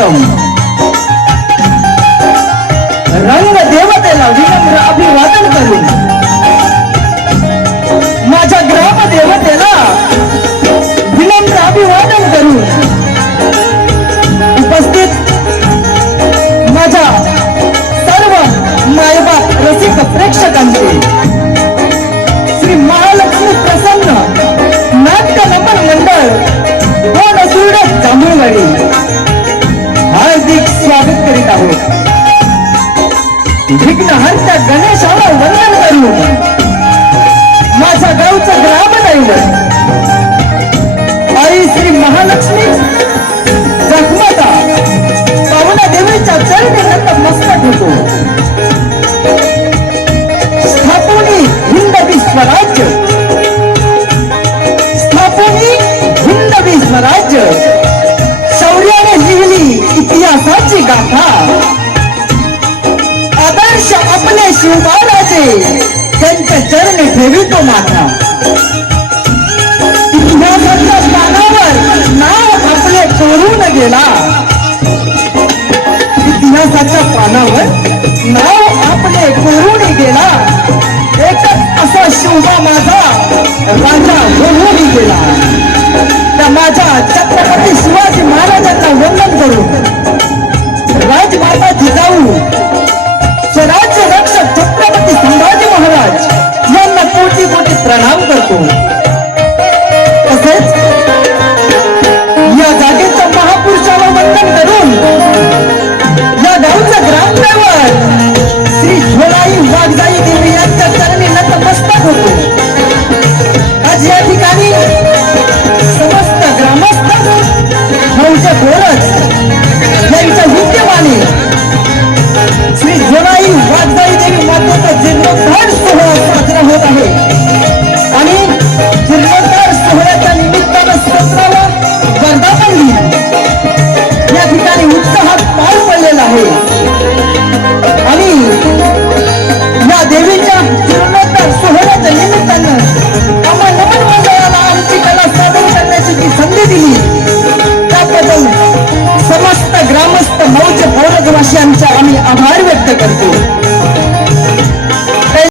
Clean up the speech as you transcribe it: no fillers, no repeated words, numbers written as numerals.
प्रियतम रंग देवतेला विनम्र अभिवादन करून माझ्या ग्राम देवतेला विनम्र अभिवादन करून उपस्थित माझ्या सर्व मायबाप रसिक प्रेक्षकांचे श्री महालक्ष्मी प्रसन्न नाट्य नमन मंडळ जांभूळवाडी हार्दिक स्वागत करीत आहोत. विघ्नहर्त्या गणेशाला वंदन करून माझ्या गावचं ग्रामदैवत आई श्री महालक्ष्मी जगमाता पावना देवीच्या चरणी नतमस्तक होतो. स्थापनी हिंदवी स्वराज्य, स्थापनी हिंदवी स्वराज्य, शौर्याने लिहिली इतिहासाची गाथा. आदर्श आपले शिवबाराचे त्यांच्या चरणी ठेवितो माथा. इतिहासाच्या पानावर नाव आपले कोरून गेला, इतिहासाच्या पानावर नाव आपले कोरून गेला. एकच असा शिवबा माझा राजा होऊन गेला. त्या माझ्या